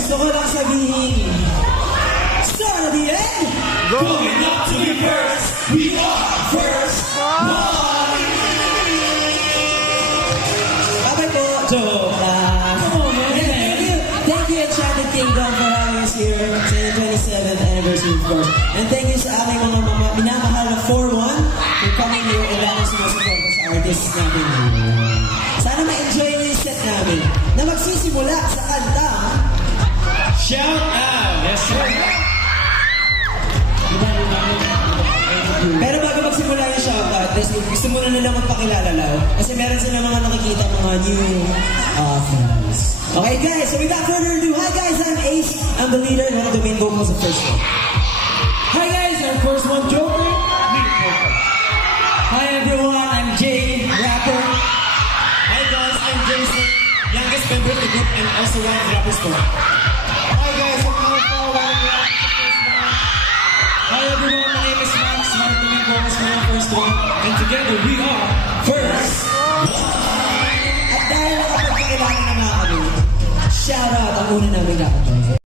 Gusto ko lang sabihin, start at the end! Going up to be first, we are first one! Abay po, joke lang. Thank you, Enchanted Kingdom, for having us here sa 27th anniversary, of course. And thank you sa aming mga minamahal na 4-1 for coming here and lalo sumusuporta sa artists natin. Sana ma-enjoy niyo yung set namin na magsisimula sa kanta. Shout out! Yes, sir! Pero bago magsimula yung shoutout, gusto muna nila magpakilala lang. Kasi meron sila mga nakikita mga new friends. Okay guys, so without further ado, hi guys, I'm Ace. I'm the leader and one of the main vocals of First One. Hi guys, I'm First One Joker. Hi everyone, I'm Jay, rapper. Hi guys, I'm Jason, youngest member of the group and also one of the rappers for. Hi guys, I'm Alpha, one of the rappers for First One. Hi everyone, my name is Max, one of the main vocals for First One. And together we are First One. At dahil nakapagpakilala na nga kami, shoutout ang una namin nakapagpakilala.